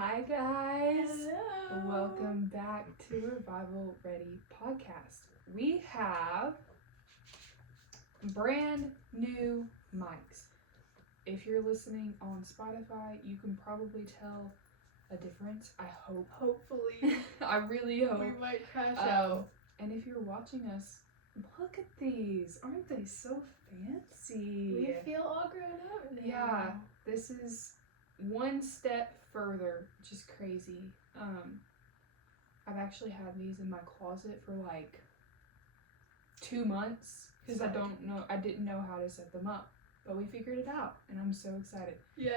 Hi guys! Hello. Welcome back to Revival Ready Podcast. We have brand new mics. If you're listening on Spotify, you can probably tell a difference. I hope. Hopefully. I really hope. We might crash out. And if you're watching us, look at these. Aren't they so fancy? We feel all grown up now. Yeah, this is one step further, which is crazy. I've actually had these in my closet for like 2 months because I didn't know how to set them up, but we figured it out, and I'm so excited. Yes.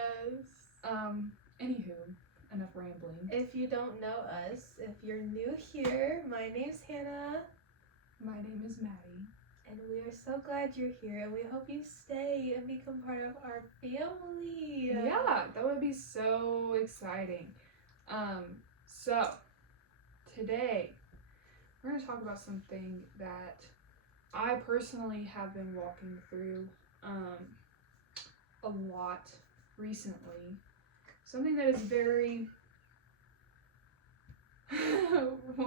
Anywho, enough rambling. If you don't know us, if you're new here, my name's Hannah. My name is Maddie. And we are so glad you're here, and we hope you stay and become part of our family. Yeah, that would be so exciting. So today we're going to talk about something that I personally have been walking through a lot recently. Something that is very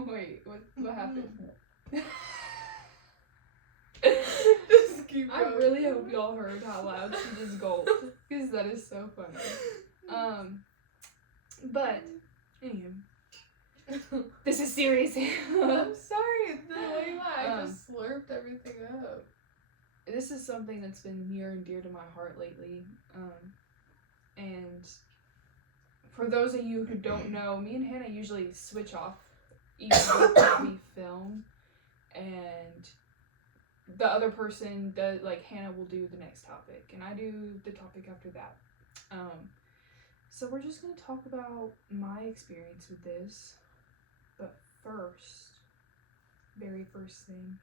wait, what happened? Just keep going. I really hope y'all heard how loud she just gulped, because that is so funny. But anywho, this is serious. I'm sorry, the way I just slurped everything up. This is something that's been near and dear to my heart lately. And for those of you who don't know, me and Hannah usually switch off each week that we film, and the other person does, like, Hannah will do the next topic, and I do the topic after that. So we're just going to talk about my experience with this. But very first thing,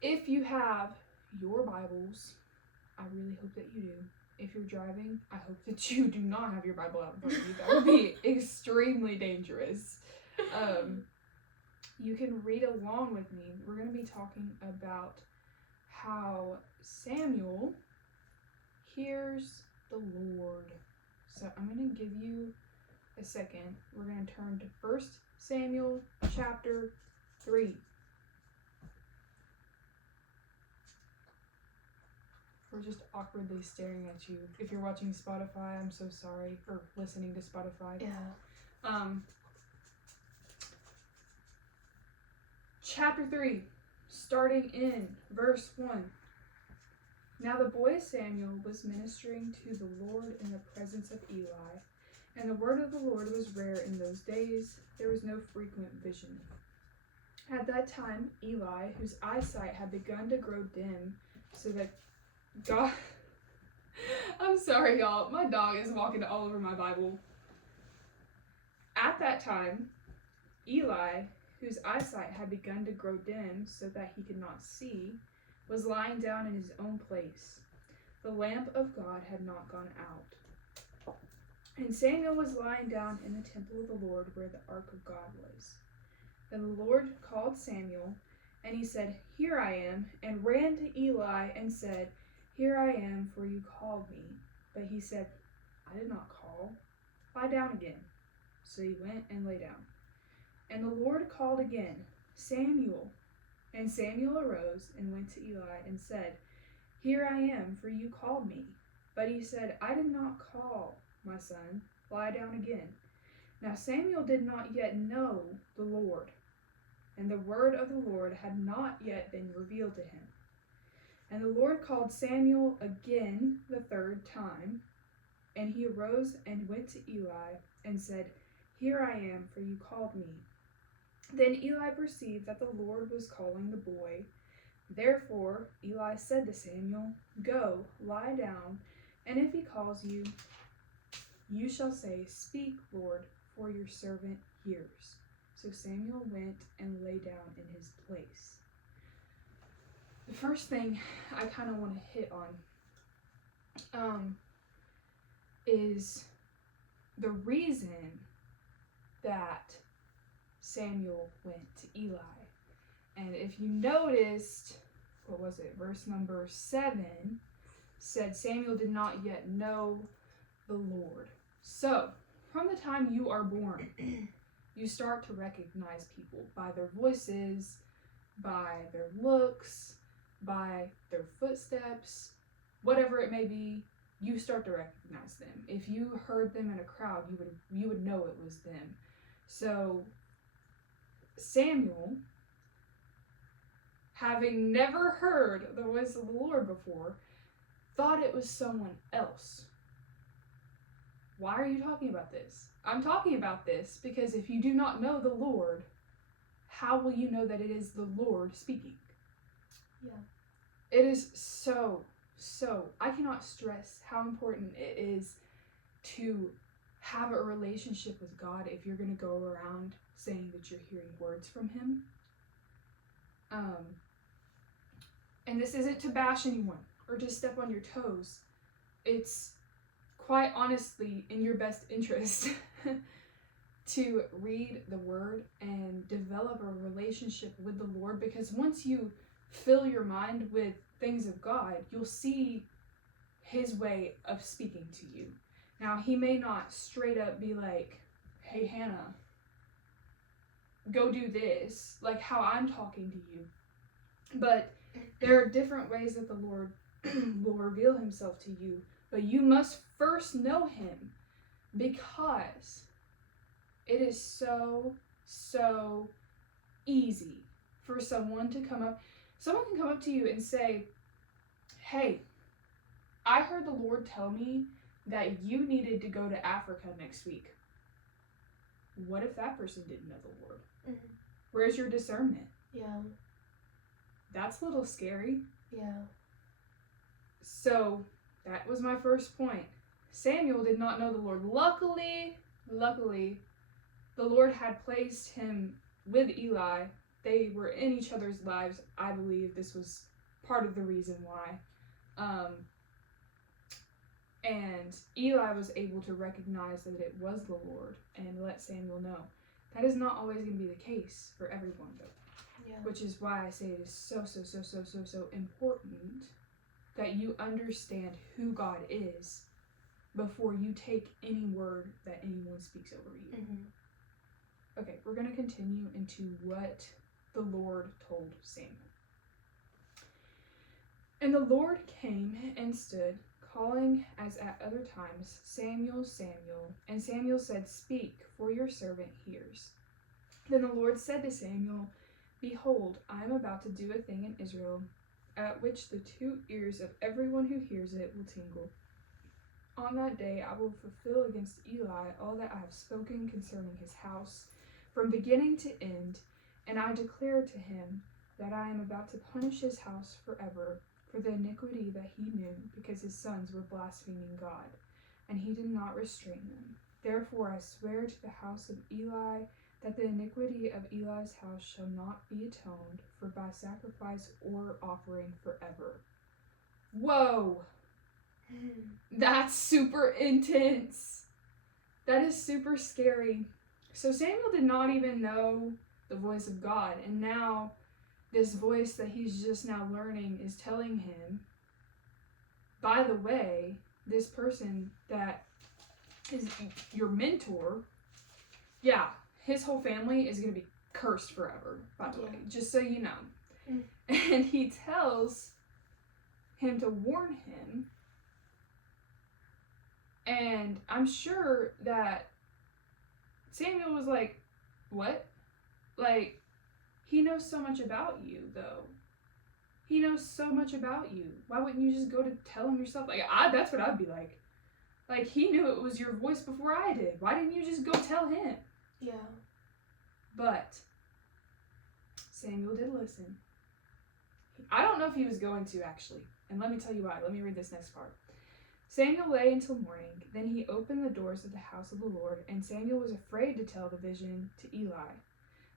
if you have your Bibles, I really hope that you do. If you're driving, I hope that you do not have your Bible out in front of you. That would be extremely dangerous. You can read along with me. We're going to be talking about how Samuel hears the Lord. So I'm going to give you a second. We're going to turn to 1 Samuel chapter 3. We're just awkwardly staring at you. If you're watching Spotify, I'm so sorry. Or listening to Spotify. Yeah. Chapter 3, starting in verse 1. Now the boy Samuel was ministering to the Lord in the presence of Eli, and the word of the Lord was rare in those days. There was no frequent vision. At that time, Eli, whose eyesight had begun to grow dim, so that God... I'm sorry, y'all. My dog is walking all over my Bible. At that time, Eli, whose eyesight had begun to grow dim so that he could not see, was lying down in his own place. The lamp of God had not gone out. And Samuel was lying down in the temple of the Lord where the ark of God was. Then the Lord called Samuel, and he said, "Here I am," and ran to Eli and said, "Here I am, for you called me." But he said, "I did not call. Lie down again." So he went and lay down. And the Lord called again, "Samuel." And Samuel arose and went to Eli and said, "Here I am, for you called me." But he said, "I did not call, my son. Lie down again." Now Samuel did not yet know the Lord, and the word of the Lord had not yet been revealed to him. And the Lord called Samuel again the third time, and he arose and went to Eli and said, "Here I am, for you called me." Then Eli perceived that the Lord was calling the boy. Therefore Eli said to Samuel, "Go, lie down, and if he calls you, you shall say, 'Speak, Lord, for your servant hears.'" So Samuel went and lay down in his place. The first thing I kind of want to hit on is the reason that Samuel went to Eli. And if you noticed, verse number 7 said Samuel did not yet know the Lord. So from the time you are born, you start to recognize people by their voices, by their looks, by their footsteps, whatever it may be. You start to recognize them. If you heard them in a crowd, you would know it was them. So Samuel, having never heard the voice of the Lord before, thought it was someone else. Why are you talking about this? I'm talking about this because if you do not know the Lord, how will you know that it is the Lord speaking? Yeah. It is so, I cannot stress how important it is to have a relationship with God if you're going to go around saying that you're hearing words from Him. And this isn't to bash anyone or to step on your toes. It's quite honestly in your best interest to read the Word and develop a relationship with the Lord, because once you fill your mind with things of God, you'll see His way of speaking to you. Now, He may not straight up be like, hey, Hannah, go do this, like how I'm talking to you. But there are different ways that the Lord will reveal Himself to you. But you must first know Him, because it is so easy for someone to come up. Someone can come up to you and say, hey, I heard the Lord tell me that you needed to go to Africa next week. What if that person didn't know the Lord? Mm-hmm. Where's your discernment? Yeah. That's a little scary. Yeah. So that was my first point. Samuel did not know the Lord. Luckily, the Lord had placed him with Eli. They were in each other's lives. I believe this was part of the reason why. And Eli was able to recognize that it was the Lord and let Samuel know. That is not always going to be the case for everyone, though. Yeah. Which is why I say it is so important that you understand who God is before you take any word that anyone speaks over you. Mm-hmm. Okay, we're going to continue into what the Lord told Samuel. And the Lord came and stood, calling as at other times, Samuel, Samuel. And Samuel said, speak, for your servant hears. Then the Lord said to Samuel, behold, I am about to do a thing in Israel, at which the two ears of everyone who hears it will tingle. On that day I will fulfill against Eli all that I have spoken concerning his house, from beginning to end, and I declare to him that I am about to punish his house forever for the iniquity that he knew, because his sons were blaspheming God, and he did not restrain them. Therefore I swear to the house of Eli that the iniquity of Eli's house shall not be atoned for by sacrifice or offering forever. Whoa! That's super intense. That is super scary. So Samuel did not even know the voice of God, and now this voice that he's just now learning is telling him, by the way, this person that is your mentor, yeah, his whole family is going to be cursed forever, by the way, just so you know. Mm. And he tells him to warn him, and I'm sure that Samuel was like, what? Like, he knows so much about you, though. He knows so much about you. Why wouldn't you just go to tell him yourself? Like, that's what I'd be like. Like, he knew it was your voice before I did. Why didn't you just go tell him? Yeah. But Samuel did listen. I don't know if he was going to, actually. And let me tell you why. Let me read this next part. Samuel lay until morning. Then he opened the doors of the house of the Lord, and Samuel was afraid to tell the vision to Eli.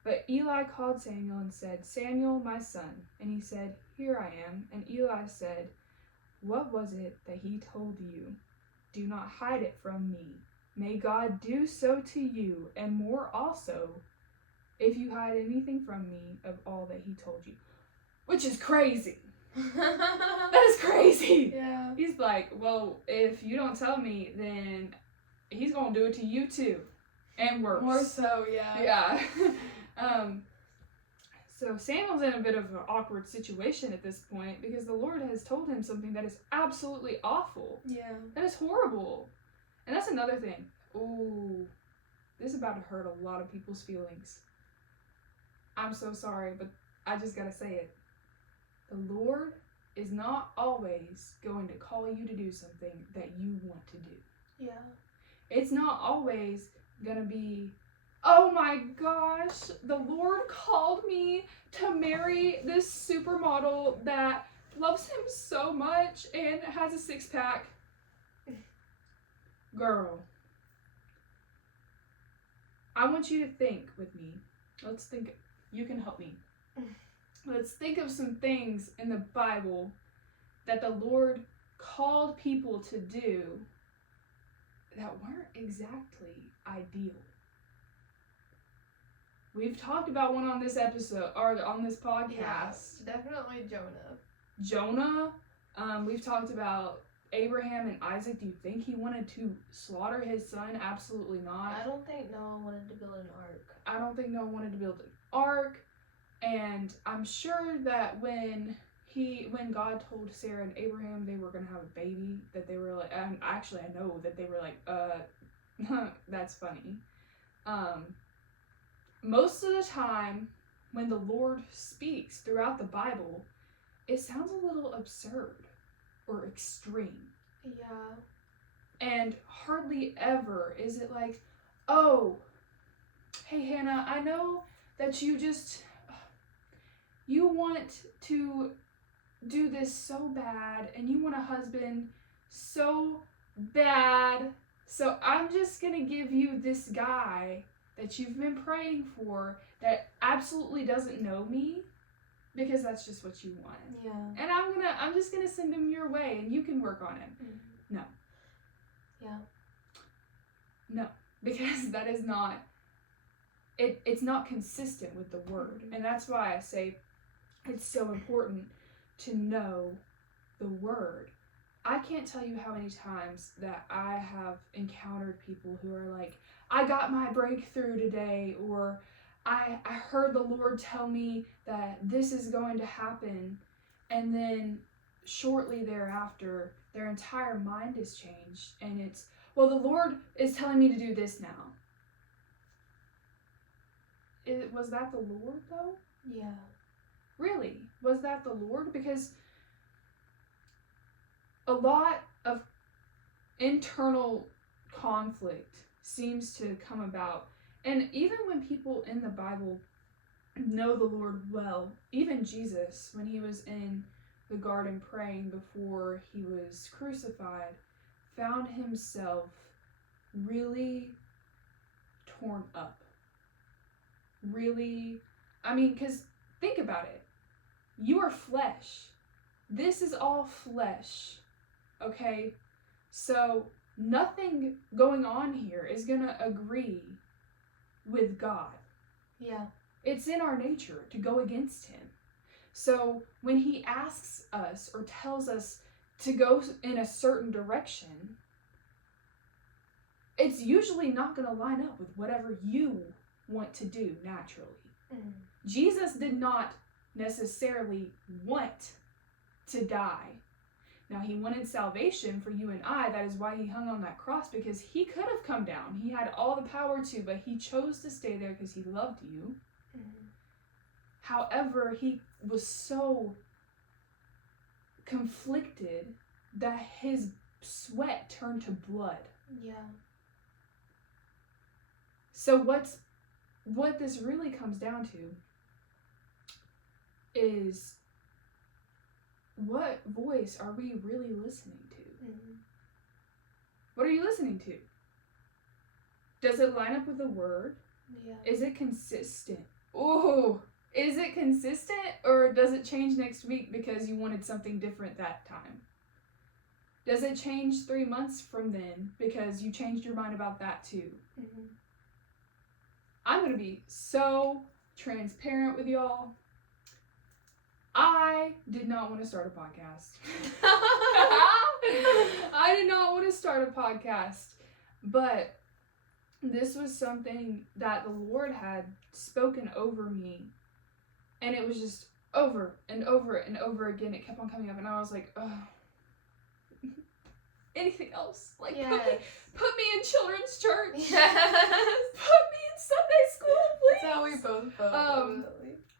But Eli called Samuel and said, Samuel, my son. And he said, here I am. And Eli said, what was it that he told you? Do not hide it from me. May God do so to you, and more also, if you hide anything from me of all that he told you. Which is crazy. That is crazy. Yeah. He's like, well, if you don't tell me, then he's gonna do it to you too. And worse. More so, yeah. Yeah. So Samuel's in a bit of an awkward situation at this point because the Lord has told him something that is absolutely awful. Yeah. That is horrible. And that's another thing. Ooh, this is about to hurt a lot of people's feelings. I'm so sorry, but I just gotta say it. The Lord is not always going to call you to do something that you want to do. Yeah. It's not always gonna be, oh my gosh, the Lord called me to marry this supermodel that loves him so much and has a six-pack. Girl, I want you to think with me. Let's think. You can help me. Let's think of some things in the Bible that the Lord called people to do that weren't exactly ideal. We've talked about one on this episode, or on this podcast. Yeah, definitely Jonah. Jonah. We've talked about Abraham and Isaac. Do you think he wanted to slaughter his son? Absolutely not. I don't think Noah wanted to build an ark. I don't think Noah wanted to build an ark. And I'm sure that when God told Sarah and Abraham they were going to have a baby, that they were like, actually I know that they were like, that's funny. Most of the time when the Lord speaks throughout the Bible, it sounds a little absurd or extreme. Yeah. And hardly ever is it like, oh, hey Hannah, I know that you want to do this so bad and you want a husband so bad, so I'm just gonna give you this guy that you've been praying for that absolutely doesn't know me because that's just what you want. Yeah. And I'm just gonna send him your way and you can work on him. Mm-hmm. No. Yeah. No. Because that is not it's not consistent with the word. And that's why I say it's so important to know the word. I can't tell you how many times that I have encountered people who are like, I got my breakthrough today, or I heard the Lord tell me that this is going to happen, and then shortly thereafter, their entire mind is changed, and it's, well, the Lord is telling me to do this now. Was that the Lord, though? Yeah. Really? Was that the Lord? Because a lot of internal conflict seems to come about. And even when people in the Bible know the Lord well, even Jesus, when he was in the garden praying before he was crucified, found himself really torn up. Really, I mean, because think about it. You are flesh. This is all flesh. Okay? So nothing going on here is going to agree with God. Yeah. It's in our nature to go against him. So when he asks us or tells us to go in a certain direction, it's usually not going to line up with whatever you want to do naturally. Mm. Jesus did not necessarily want to die. Now, he wanted salvation for you and I. That is why he hung on that cross, because he could have come down. He had all the power to, but he chose to stay there because he loved you. Mm. However, he was so conflicted that his sweat turned to blood. Yeah. So what this really comes down to is, what voice are we really listening to? Mm. What are you listening to? Does it line up with the word? Yeah. Is it consistent? Oh, is it consistent, or does it change next week because you wanted something different that time? Does it change 3 months from then because you changed your mind about that too? Mm-hmm. I'm going to be so transparent with y'all. I did not want to start a podcast. I did not want to start a podcast. But this was something that the Lord had spoken over me, and it was just over and over and over again. It kept on coming up, and I was like, oh, anything else? Like, put me in children's church. Yes. Put me in Sunday school, please. That's how we both felt.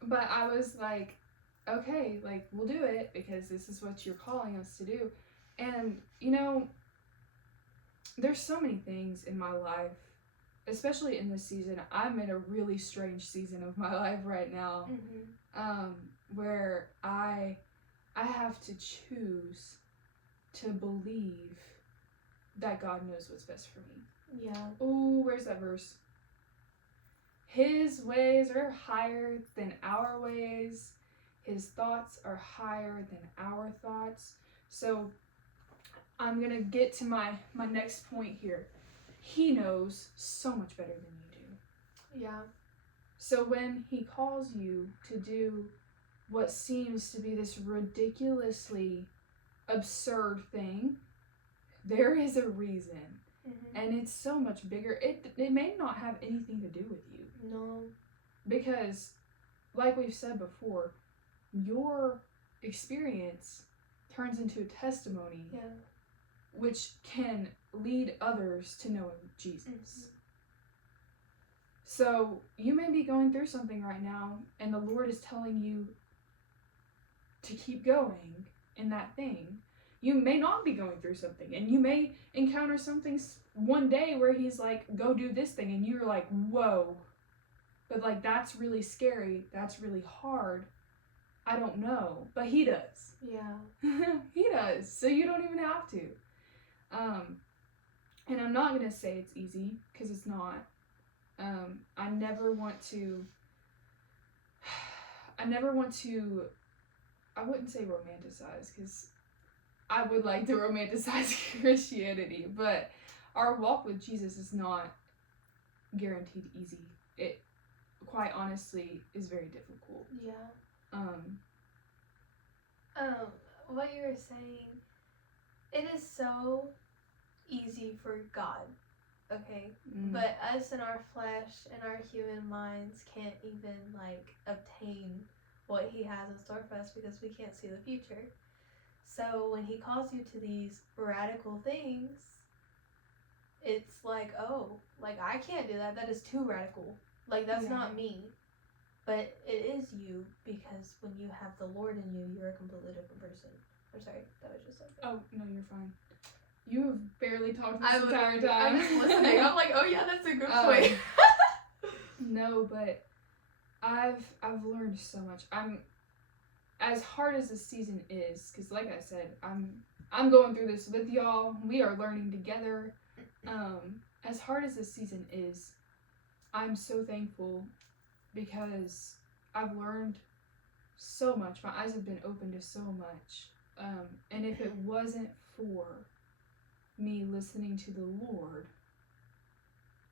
But I was like, okay, like, we'll do it because this is what you're calling us to do. And, you know, there's so many things in my life, especially in this season. I'm in a really strange season of my life right now, where I have to choose to believe that God knows what's best for me. Yeah. Ooh, where's that verse? His ways are higher than our ways. His thoughts are higher than our thoughts. So I'm going to get to my next point here. He knows so much better than you do. Yeah. So when he calls you to do what seems to be this ridiculously absurd thing, there is a reason. And it's so much bigger. It may not have anything to do with you. No. Because, like we've said before, your experience turns into a testimony, which can lead others to knowing Jesus. So you may be going through something right now, and the Lord is telling you to keep going in that thing. You may not be going through something, and you may encounter something one day where he's like, go do this thing, and you're like, whoa. But like, that's really scary. That's really hard. I don't know. But he does. Yeah. He does. So you don't even have to. And I'm not going to say it's easy, because it's not. I never want to, I wouldn't say romanticize, because I would like to romanticize Christianity, but our walk with Jesus is not guaranteed easy. It, quite honestly, is very difficult. Yeah. What you were saying, it is so easy for God, okay? But us in our flesh and our human minds can't even, like, obtain what he has in store for us because we can't see the future. So when he calls you to these radical things, it's like, oh, like, I can't do that. That is too radical. Like, that's not me. But it is you, because when you have the Lord in you, you're a completely different person. I'm sorry, that was just like... Oh, no, you're fine. You have barely talked this entire time. I'm just listening. I'm like, oh yeah, that's a good point. No, but I've learned so much. As hard as this season is, because like I said, I'm going through this with y'all. We are learning together. As hard as this season is, I'm so thankful because I've learned so much. My eyes have been opened to so much. And if it wasn't for me listening to the Lord,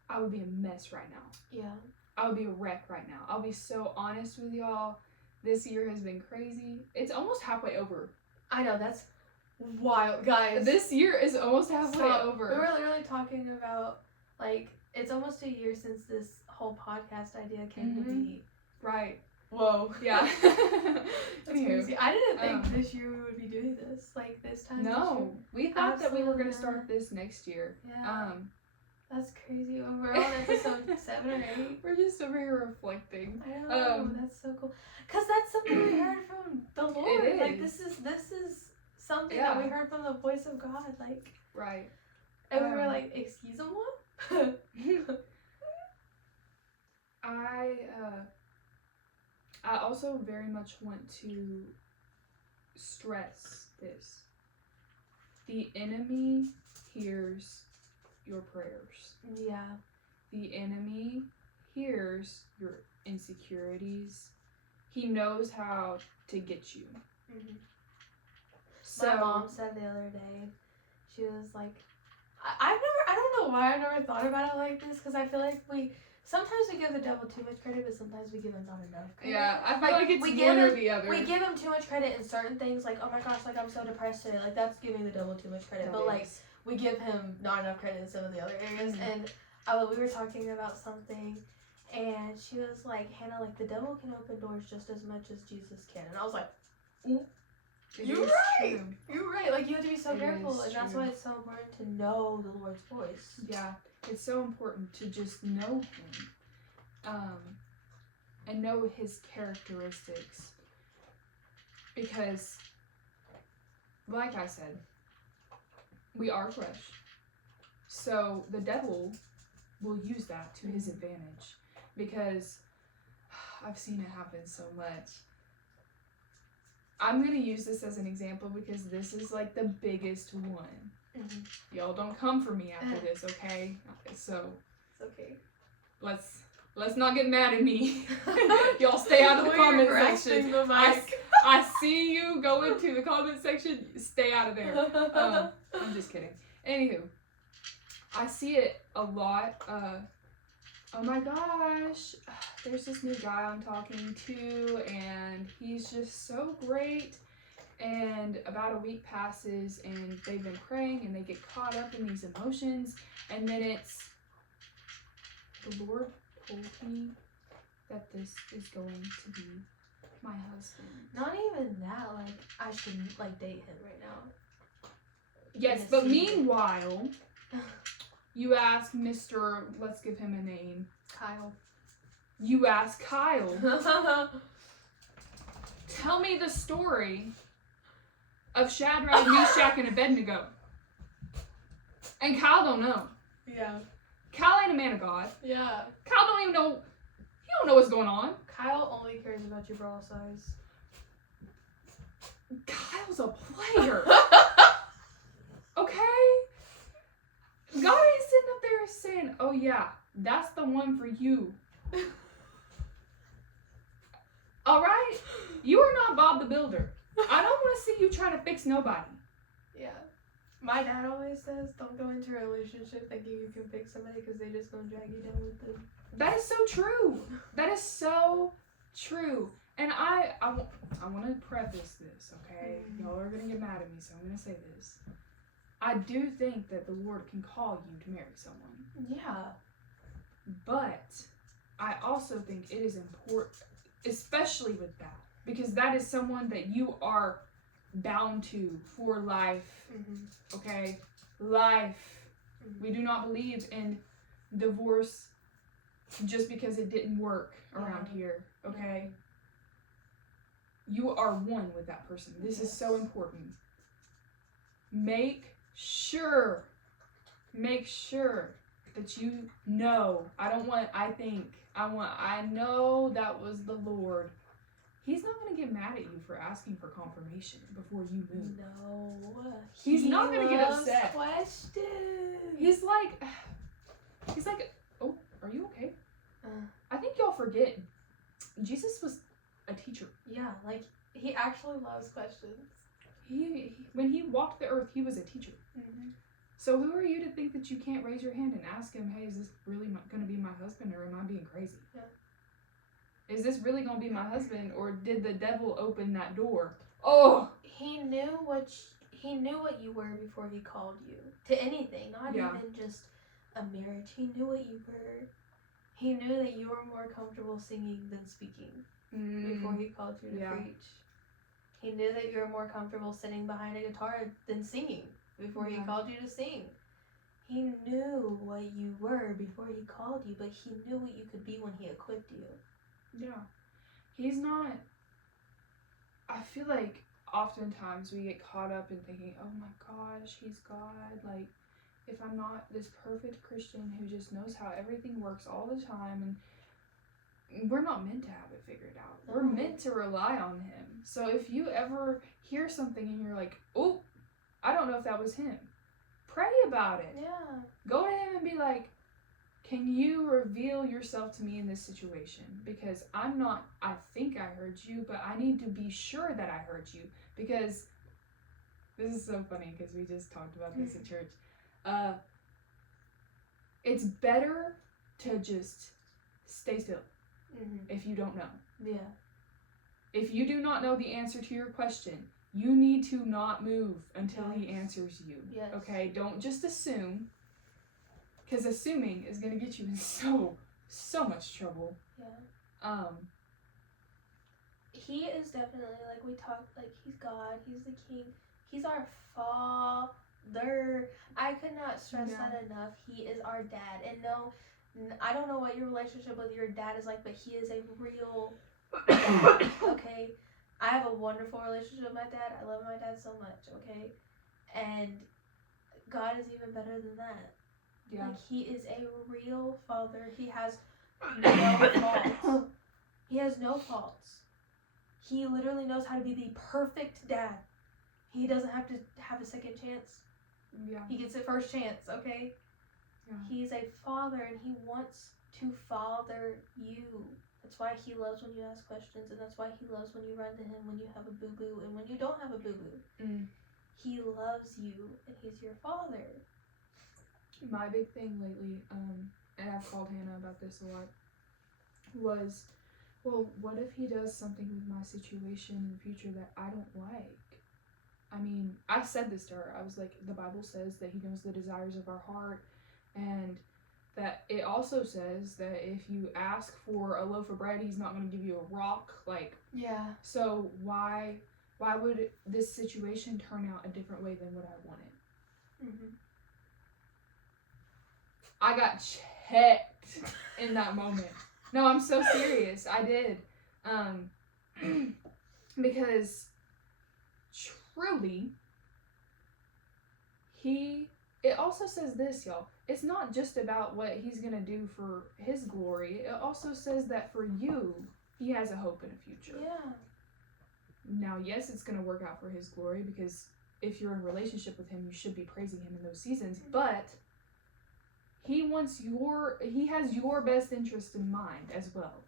I would be a mess right now. Yeah. I would be a wreck right now. I'll be so honest with y'all. This year has been crazy. It's almost halfway over. I know, that's wild, guys. This year is almost halfway over. We were literally talking about, like, it's almost a year since this whole podcast idea came to be. Right. Whoa. Yeah. That's crazy. I didn't think this year we would be doing this, like, this time. No. We thought that we were going to start this next year. Yeah. That's crazy. We're on episode 7 or 8. We're just over here reflecting. I know. That's so cool. Because that's something we heard from the Lord. It is. Like, this is something that we heard from the voice of God. Like, right. And we were like, excuse me? I also very much want to stress this. The enemy hears your prayers. Yeah. The enemy hears your insecurities. He knows how to get you. Mm-hmm. So, my mom said the other day, she was like, I don't know why I never thought about it like this, because I feel like sometimes we give the devil too much credit, but sometimes we give him not enough credit. Yeah, I feel like it's one or the other. We give him too much credit in certain things, like, oh my gosh, like, I'm so depressed today. Like, that's giving the devil too much credit. But, like, we give him not enough credit in some of the other areas. Mm-hmm. And we were talking about something, and she was like, Hannah, like, the devil can open doors just as much as Jesus can. And I was like, ooh, you're right. True. You're right. Like, you have to be so It careful, is and that's true. why it's so important to know the Lord's voice. Yeah, it's so important to just know him, and know his characteristics, because, like I said, we are flesh, so the devil will use that to his advantage, because I've seen it happen so much. I'm gonna use this as an example because this is like the biggest one. Mm-hmm. Y'all don't come for me after this, okay? So It's okay. let's not get mad at me. Y'all stay out of the comment section. I see you go into the comment section. Stay out of there. I'm just kidding. Anywho, I see it a lot. Oh my gosh, there's this new guy I'm talking to, and he's just so great. And about a week passes, and they've been praying, and they get caught up in these emotions, and then it's, the Lord told me that this is going to be my husband. Not even that, like, I shouldn't, like, date him right now. Yes, but meanwhile, you ask Mr., let's give him a name. Kyle. You ask Kyle, tell me the story of Shadrach, Meshach, and Abednego. And Kyle don't know. Yeah. Kyle ain't a man of God. Yeah. Kyle don't even know, he don't know what's going on. Kyle only cares about your bra size. Kyle's a player. Okay? God ain't sitting up there saying, oh yeah, that's the one for you. Alright? You are not Bob the Builder. I don't want to see you trying to fix nobody. Yeah. My dad always says, don't go into a relationship thinking you can fix somebody because they just gonna drag you down with them. That is so true. That is so true. And I want to preface this, okay? Y'all are going to get mad at me, so I'm going to say this. I do think that the Lord can call you to marry someone. Yeah. But I also think it is important, especially with that, because that is someone that you are bound to for life, okay? Life. We do not believe in divorce just because it didn't work around here, okay? You are one with that person. This is so important. Make sure that you know. I know that was the Lord. He's not going to get mad at you for asking for confirmation before you move. No. He's not going to get upset. Questions. He's like, oh, are you okay? I think y'all forget, Jesus was a teacher. Yeah, like, he actually loves questions. He when he walked the earth, he was a teacher. So who are you to think that you can't raise your hand and ask him, hey, is this really going to be my husband, or am I being crazy? Yeah. Is this really going to be my husband, or did the devil open that door? Oh! He knew what you were before he called you to anything, not even just a marriage. He knew what you were. He knew that you were more comfortable singing than speaking before he called you to preach. He knew that you were more comfortable sitting behind a guitar than singing before he called you to sing. He knew what you were before he called you, but he knew what you could be when he equipped you. Yeah. He's not... I feel like oftentimes we get caught up in thinking, oh my gosh, he's God. Like, if I'm not this perfect Christian who just knows how everything works all the time, and we're not meant to have it figured out. We're meant to rely on him. So if you ever hear something and you're like, oh, I don't know if that was him, pray about it. Yeah. Go to him and be like, can you reveal yourself to me in this situation? Because I think I heard you, but I need to be sure that I heard you. Because this is so funny because we just talked about this at church. It's better to just stay still if you don't know. Yeah. If you do not know the answer to your question, You need to not move until he Yes. answers you. Yes. Okay? Don't just assume. Because assuming is going to get you in so much trouble. Yeah. He is definitely, like we talked, like he's God, he's the king, he's our father. I could not stress that enough. He is our dad. And no, I don't know what your relationship with your dad is like, but he is a real dad, okay? I have a wonderful relationship with my dad. I love my dad so much, okay? And God is even better than that. Yeah. Like, he is a real father. He has no faults. He has no faults. He literally knows how to be the perfect dad. He doesn't have to have a second chance. Yeah. He gets a first chance, okay? Yeah. He's a father and he wants to father you. That's why he loves when you ask questions, and that's why he loves when you run to him when you have a boo-boo and when you don't have a boo-boo. He loves you and he's your father. My big thing lately, and I've called Hannah about this a lot, was, well, what if he does something with my situation in the future that I don't like? I mean, I said this to her. I was like, the Bible says that he knows the desires of our heart, and that it also says that if you ask for a loaf of bread, he's not going to give you a rock. Like, yeah. So why would this situation turn out a different way than what I wanted? Mm-hmm. I got checked in that moment. No, I'm so serious. I did. Because truly, it also says this, y'all. It's not just about what he's going to do for his glory. It also says that for you, he has a hope and a future. Yeah. Now, yes, it's going to work out for his glory, because if you're in a relationship with him, you should be praising him in those seasons. But he has your best interest in mind as well.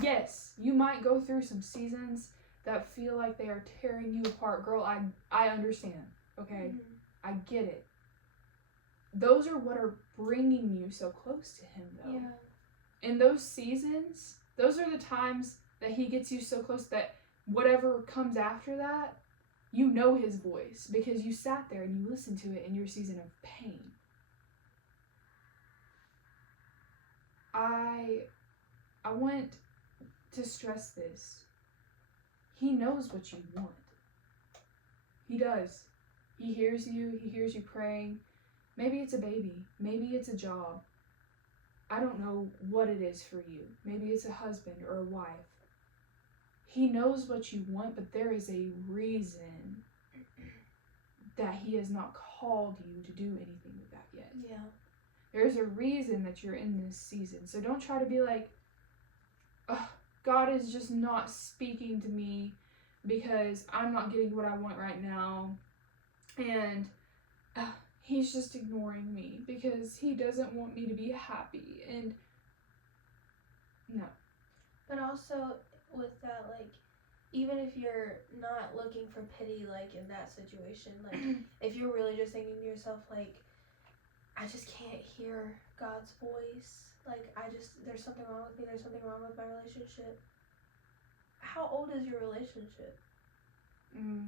Yes, you might go through some seasons that feel like they are tearing you apart. Girl, I understand, okay? Mm-hmm. I get it. Those are what are bringing you so close to him, though. Yeah. In those seasons, those are the times that he gets you so close that whatever comes after that, you know his voice, because you sat there and you listened to it in your season of pain. I want to stress this. He knows what you want. He does. He hears you praying. Maybe it's a baby. Maybe it's a job. I don't know what it is for you. Maybe it's a husband or a wife. He knows what you want, but there is a reason that he has not called you to do anything with that yet. Yeah. There's a reason that you're in this season. So don't try to be like, oh, God is just not speaking to me because I'm not getting what I want right now. And he's just ignoring me because he doesn't want me to be happy. And no. But also with that, like, even if you're not looking for pity, like in that situation, like if you're really just thinking to yourself, like, I just can't hear God's voice, like there's something wrong with me, there's something wrong with my relationship. How old is your relationship?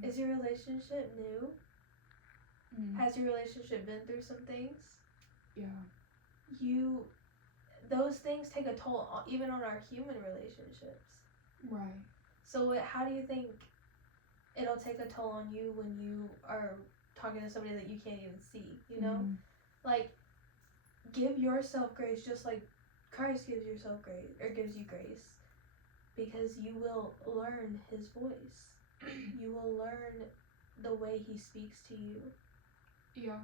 Is your relationship new? Has your relationship been through some things? Yeah. Those things take a toll even on our human relationships. Right. So how do you think it'll take a toll on you when you are talking to somebody that you can't even see, you know? Like, give yourself grace just like Christ gives you grace, because you will learn his voice. You will learn the way he speaks to you. Yeah.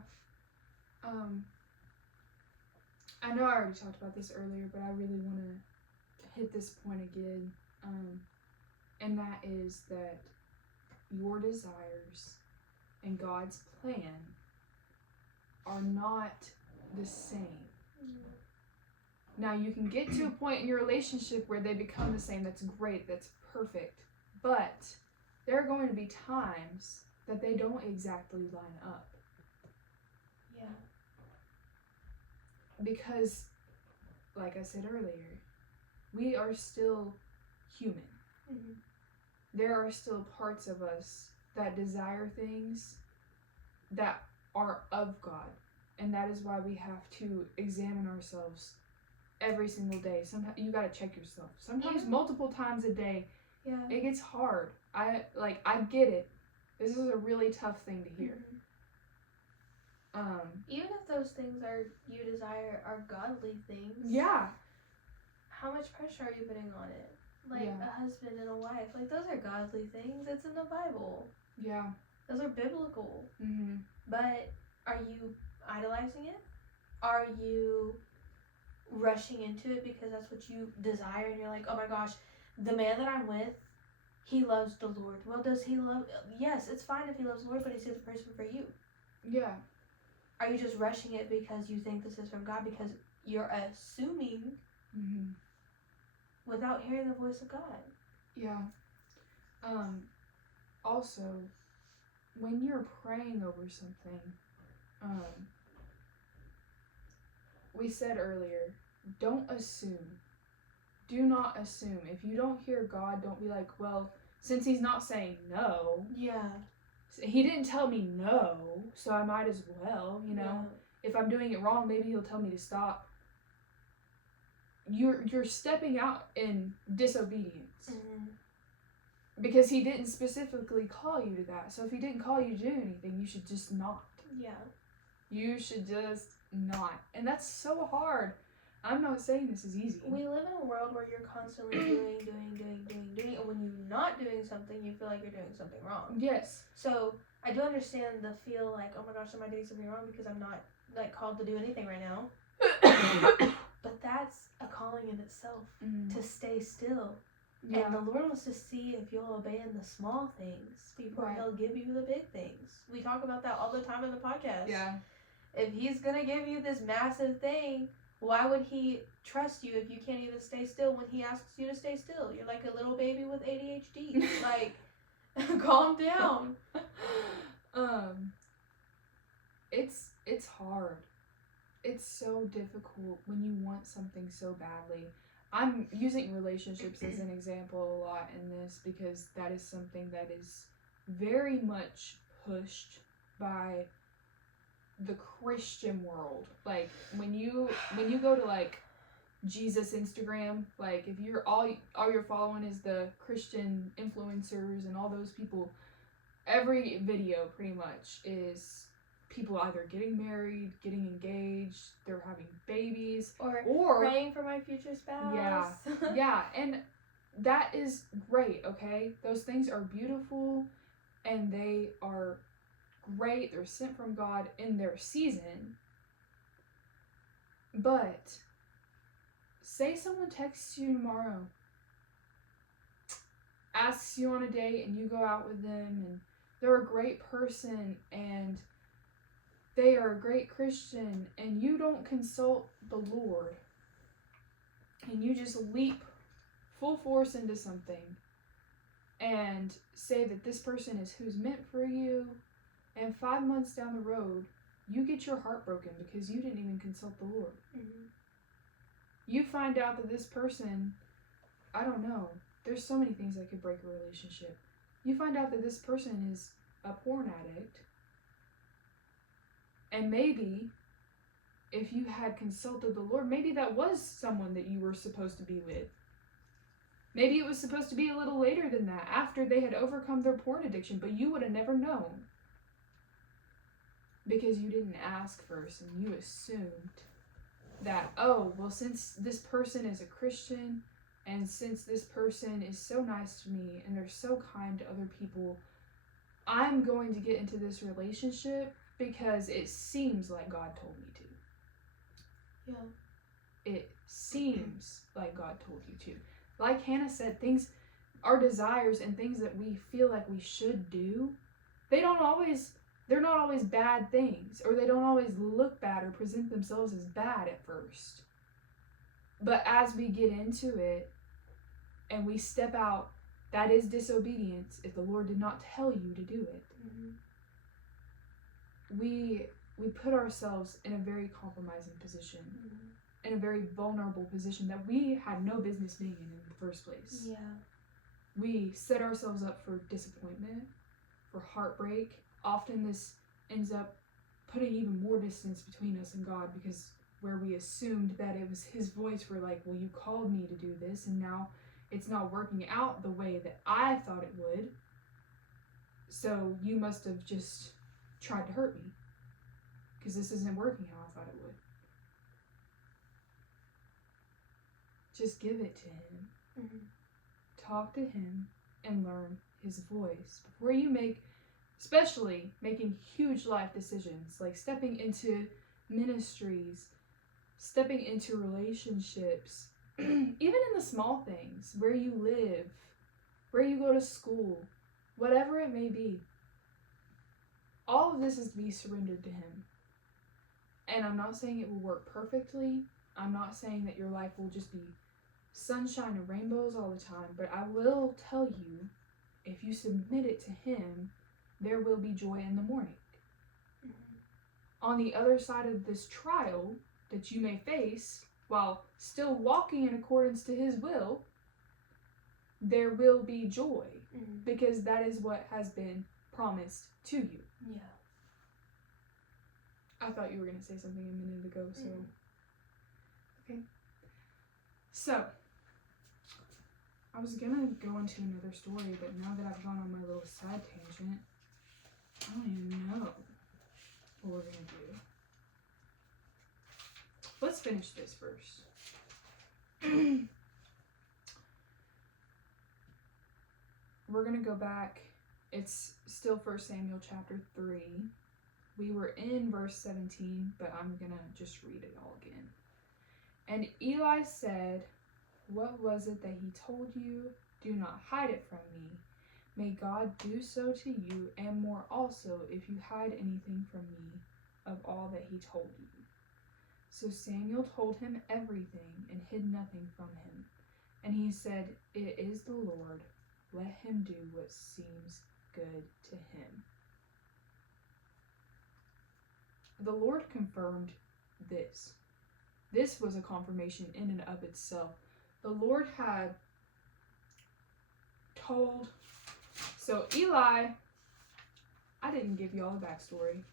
I know I already talked about this earlier, but I really want to hit this point again. And that is that your desires and God's plan are not the same. Now, you can get to a point in your relationship where they become the same. That's great. That's perfect. But there are going to be times that they don't exactly line up. Yeah. Because, like I said earlier, we are still human. There are still parts of us that desire things that are of God. And that is why we have to examine ourselves every single day. Sometimes you gotta check yourself. Sometimes multiple times a day. Yeah. It gets hard. I get it. This is a really tough thing to hear. Even if those things you desire are godly things. Yeah. How much pressure are you putting on it? Like a husband and a wife. Like, those are godly things. It's in the Bible. Yeah. Those are biblical. Mm-hmm. But are you idolizing it? Are you rushing into it because that's what you desire and you're like, oh my gosh, the man that I'm with, he loves the Lord. Well, does he love... Yes, it's fine if he loves the Lord, but is he the person for you? Yeah. Are you just rushing it because you think this is from God? Because you're assuming without hearing the voice of God. Yeah. Also, when you're praying over something, we said earlier, don't assume. Do not assume. If you don't hear God, don't be like, well, since he's not saying no. Yeah. He didn't tell me no, so I might as well, you know. Yeah. If I'm doing it wrong, maybe he'll tell me to stop. You're stepping out in disobedience. Because he didn't specifically call you to that. So if he didn't call you to do anything, you should just not. Yeah. You should just not. And that's so hard. I'm not saying this is easy. We live in a world where you're constantly doing, and when you're not doing something, you feel like you're doing something wrong. Yes. So I do understand the feel like, oh my gosh, am I doing something wrong because I'm not like called to do anything right now? But that's a calling in itself, to stay still. Yeah. And the Lord wants to see if you'll obey in the small things before he'll give you the big things. We talk about that all the time in the podcast. Yeah. If he's going to give you this massive thing, why would he trust you if you can't even stay still when he asks you to stay still? You're like a little baby with ADHD. Like, calm down. It's hard. It's so difficult when you want something so badly. I'm using relationships as an example a lot in this because that is something that is very much pushed by the Christian world. Like when you go to like Jesus Instagram, like if you're all you're following is the Christian influencers and all those people, every video pretty much is people either getting married, getting engaged, they're having babies, or praying for my future spouse. Yeah. Yeah, and that is great, okay? Those things are beautiful and they are great. They're sent from God in their season. But say someone texts you tomorrow, asks you on a date, and you go out with them, and they're a great person, and they are a great Christian, and you don't consult the Lord, and you just leap full force into something, and say that this person is who's meant for you, and 5 months down the road, you get your heart broken because you didn't even consult the Lord. You find out that this person, I don't know, there's so many things that could break a relationship. You find out that this person is a porn addict, and maybe if you had consulted the Lord, maybe that was someone that you were supposed to be with. Maybe it was supposed to be a little later than that, after they had overcome their porn addiction, but you would have never known. Because you didn't ask first, and you assumed that, oh, well, since this person is a Christian, and since this person is so nice to me, and they're so kind to other people, I'm going to get into this relationship because it seems like God told me to. Yeah. It seems like God told you to. Like Hannah said, our desires and things that we feel like we should do, they're not always bad things, or they don't always look bad or present themselves as bad at first. But as we get into it and we step out, that is disobedience if the Lord did not tell you to do it. We put ourselves in a very compromising position, in a very vulnerable position that we had no business being in the first place. Yeah. We set ourselves up for disappointment, for heartbreak, often this ends up putting even more distance between us and God, because where we assumed that it was his voice, we're like, well, you called me to do this, and now it's not working out the way that I thought it would. So you must have just tried to hurt me, because this isn't working how I thought it would. Just give it to him. Mm-hmm. Talk to him and learn his voice before you make, especially making huge life decisions like stepping into ministries, stepping into relationships, even in the small things, where you live, where you go to school, whatever it may be. All of this is to be surrendered to him. And I'm not saying it will work perfectly. I'm not saying that your life will just be sunshine and rainbows all the time, but I will tell you, if you submit it to him, there will be joy in the morning. Mm-hmm. On the other side of this trial that you may face, while still walking in accordance to his will, there will be joy, because that is what has been promised to you. Yeah. I thought you were going to say something a minute ago, so. Okay. So, I was going to go into another story, but now that I've gone on my little side tangent, I don't even know what we're going to do. Let's finish this first. We're going to go back. It's still 1 Samuel chapter 3. We were in verse 17, but I'm going to just read it all again. And Eli said, "What was it that he told you? Do not hide it from me. May God do so to you, and more also, if you hide anything from me of all that he told you." So Samuel told him everything and hid nothing from him. And he said, "It is the Lord. Let him do what seems good to him." The Lord confirmed this. This was a confirmation in and of itself. The Lord had told... So Eli, I didn't give y'all a backstory.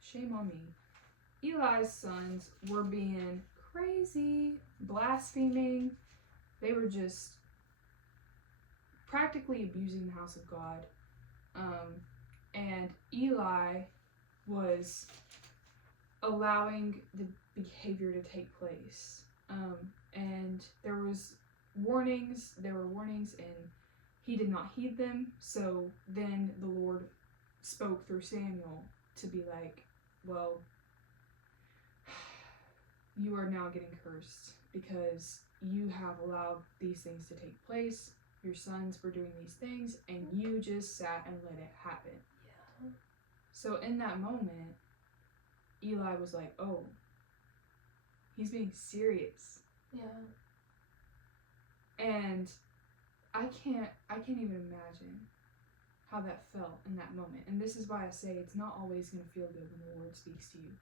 Shame on me. Eli's sons were being crazy, blaspheming. They were just practically abusing the house of God. And Eli was allowing the behavior to take place. And there were warnings, and he did not heed them. So then the Lord spoke through Samuel to be like, well, you are now getting cursed because you have allowed these things to take place. Your sons were doing these things, and you just sat and let it happen. Yeah. So in that moment, Eli was like, oh, he's being serious. Yeah. And I can't even imagine how that felt in that moment. And this is why I say it's not always going to feel good when the Lord speaks to you.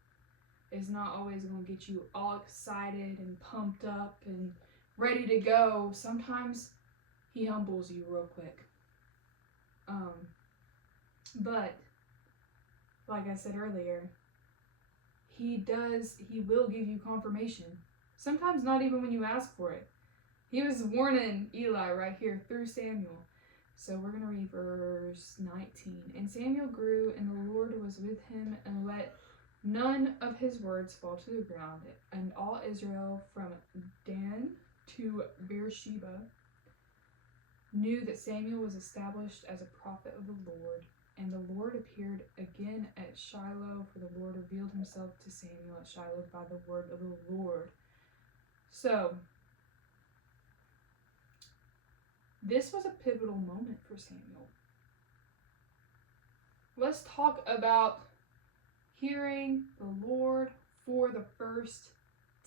It's not always going to get you all excited and pumped up and ready to go. Sometimes he humbles you real quick. But like I said earlier, he will give you confirmation. Sometimes not even when you ask for it. He was warning Eli right here through Samuel. So we're going to read verse 19. And Samuel grew, and the Lord was with him, and let none of his words fall to the ground. And all Israel from Dan to Beersheba knew that Samuel was established as a prophet of the Lord. And the Lord appeared again at Shiloh, for the Lord revealed himself to Samuel at Shiloh by the word of the Lord. So, this was a pivotal moment for Samuel. Let's talk about hearing the Lord for the first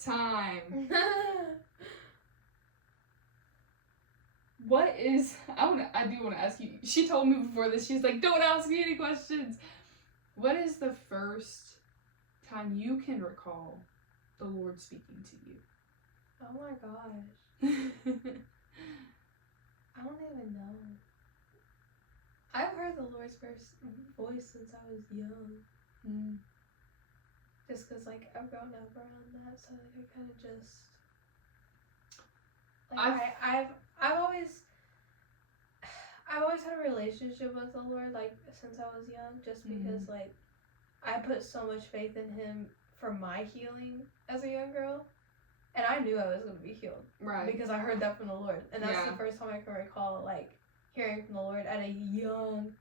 time. I do want to ask you, she told me before this, she's like, don't ask me any questions. What is the first time you can recall the Lord speaking to you? Oh my gosh. I don't even know. I've heard the Lord's voice since I was young. Mm. Just because, like, I've grown up around that, so, like, I kind of just... Like, I've always had a relationship with the Lord, like, since I was young, just because, like, I put so much faith in Him for my healing as a young girl, and I knew I was going to be healed. Right. Because I heard that from the Lord, and that's the first time I can recall, like, hearing from the Lord at a young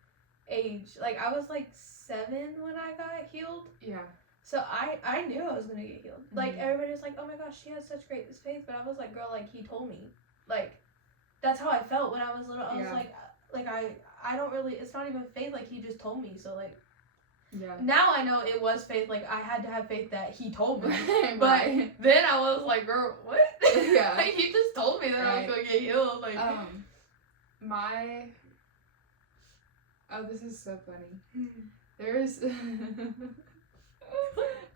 age. Like, I was, like, 7 when I got healed. Yeah. So I knew I was going to get healed. Like, everybody's like, oh my gosh, she has such great faith, but I was like, girl, like, He told me. Like, that's how I felt when I was little. I was like, I don't really, it's not even faith, like, He just told me, so, like, now I know it was faith, like, I had to have faith that He told me. But then I was like, girl, what? Yeah. Like, He just told me that I was going to get healed. Like, oh, this is so funny. There's,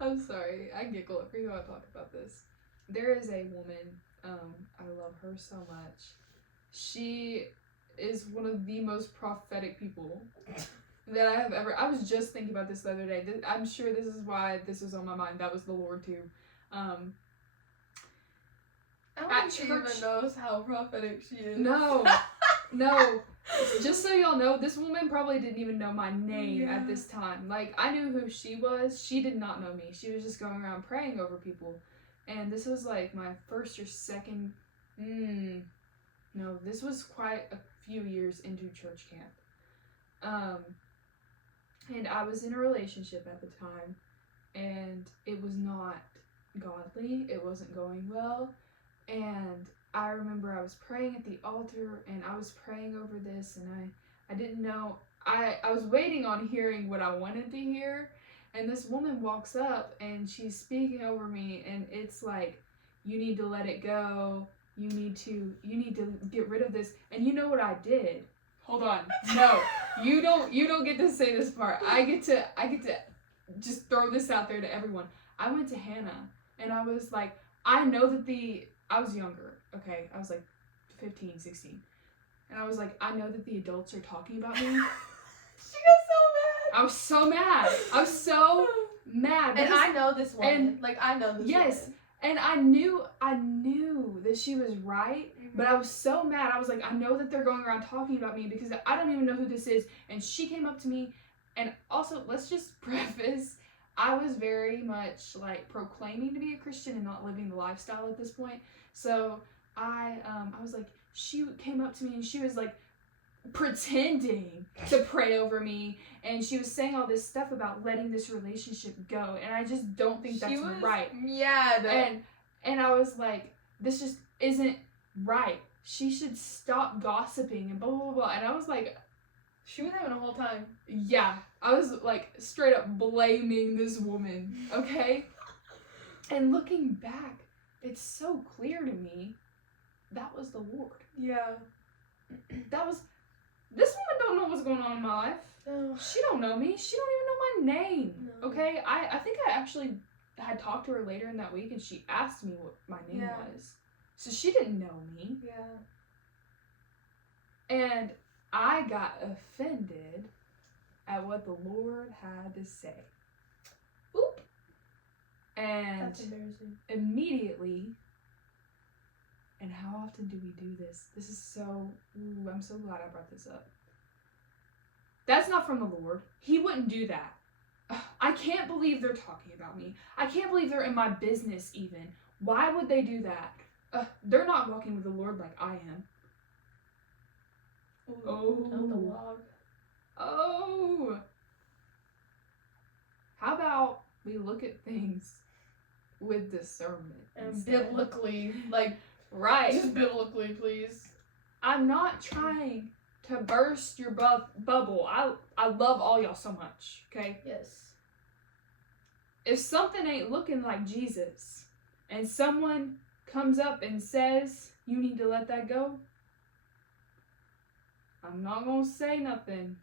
I'm sorry, I giggle every time I talk about this. There is a woman, I love her so much. She is one of the most prophetic people that I have ever. I was just thinking about this the other day. I'm sure this is why this was on my mind. That was the Lord too. I don't think she even knows how prophetic she is. No. Just so y'all know, this woman probably didn't even know my name at this time. Like, I knew who she was. She did not know me. She was just going around praying over people. And this was like my first or second. No, this was quite a few years into church camp. And I was in a relationship at the time, and it was not godly. It wasn't going well. And I remember I was praying at the altar, and I was praying over this, and I didn't know. I was waiting on hearing what I wanted to hear, and this woman walks up, and she's speaking over me, and it's like, you need to let it go. You need to get rid of this. And you know what I did? Hold on. No, you don't get to say this part. I get to just throw this out there to everyone. I went to Hannah, and I was like, I know that I was younger, okay? I was like 15, 16. And I was like, I know that the adults are talking about me. She got so mad. I was so mad. I was so mad. And I know this woman. I know this woman. Yes. And I knew that she was right, but I was so mad. I was like, I know that they're going around talking about me because I don't even know who this is. And she came up to me, and also, let's just preface, I was very much like proclaiming to be a Christian and not living the lifestyle at this point. So I was like, she came up to me and she was like pretending to pray over me, and she was saying all this stuff about letting this relationship go, and I just don't think that's right. Yeah. And I was like, this just isn't right. She should stop gossiping and blah blah blah. And I was like, she was having a whole time. Yeah, I was like straight up blaming this woman, okay? And looking back, it's so clear to me that was the Lord. Yeah. This woman don't know what's going on in my life. No. She don't know me. She don't even know my name. No. Okay? I think I actually had talked to her later in that week, and she asked me what my name was. So she didn't know me. Yeah. And I got offended at what the Lord had to say. Oop. And that's embarrassing. Immediately, and how often do we do this? This is so, I'm so glad I brought this up. That's not from the Lord. He wouldn't do that. I can't believe they're talking about me. I can't believe they're in my business even. Why would they do that? They're not walking with the Lord like I am. Oh. Not the log. Oh. How about we look at things with discernment and biblically, right? Just biblically, please. I'm not trying to burst your bubble. I love all y'all so much. Okay. Yes. If something ain't looking like Jesus, and someone comes up and says you need to let that go, I'm not gonna say nothing.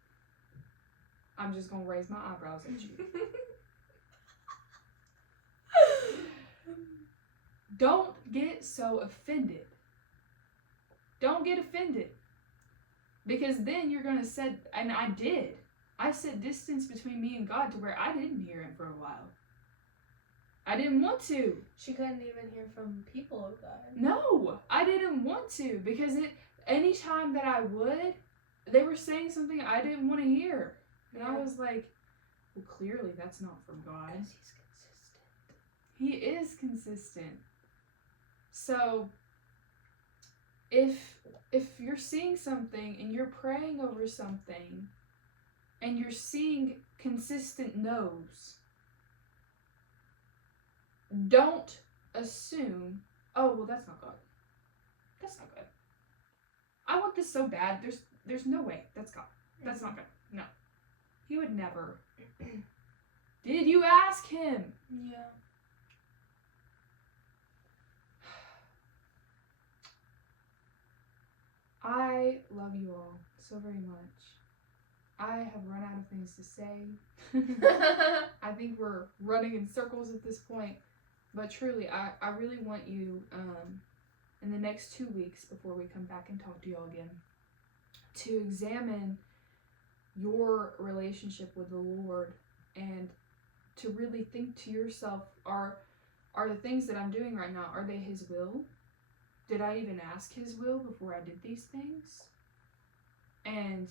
I'm just gonna raise my eyebrows at you. Don't get so offended. Don't get offended. Because then you're going to set, and I did. I set distance between me and God to where I didn't hear him for a while. I didn't want to. She couldn't even hear from people of God. No, I didn't want to, because anytime that I would, they were saying something I didn't want to hear. And I was like, well, clearly that's not from God. Because he's consistent. He is consistent. So, if you're seeing something and you're praying over something and you're seeing consistent no's, don't assume, oh, well, that's not God. That's not good. I want this so bad. There's no way. That's God. That's not good. No. He would never. Did you ask him? Yeah. I love you all so very much. I have run out of things to say. I think we're running in circles at this point. But truly, I really want you, in the next 2 weeks before we come back and talk to y'all again, to examine your relationship with the Lord and to really think to yourself, are the things that I'm doing right now, are they his will? Did I even ask his will before I did these things? And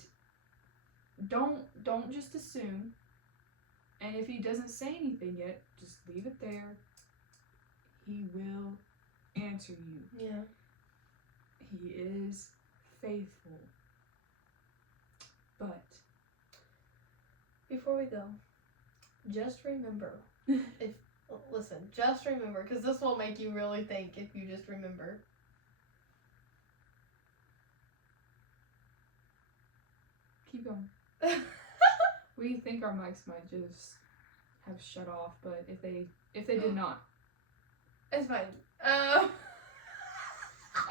don't just assume. And if he doesn't say anything yet, just leave it there. He will answer you. Yeah. He is faithful. But before we go, just remember, just remember, because this will make you really think if you just remember. Keep going. We think our mics might just have shut off, but if they did not, it's fine.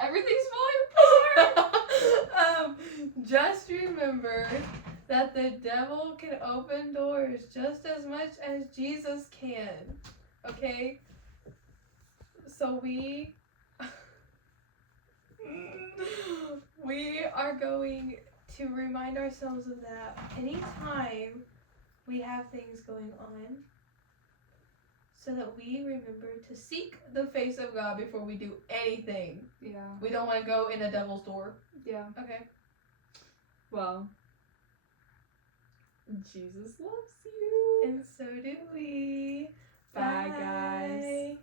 Everything's falling apart. Just remember that the devil can open doors just as much as Jesus can. Okay? So we are going to remind ourselves of that anytime we have things going on, so that we remember to seek the face of God before we do anything. Yeah. We don't want to go in a devil's door. Yeah. Okay. Well, Jesus loves you. And so do we. Bye, guys.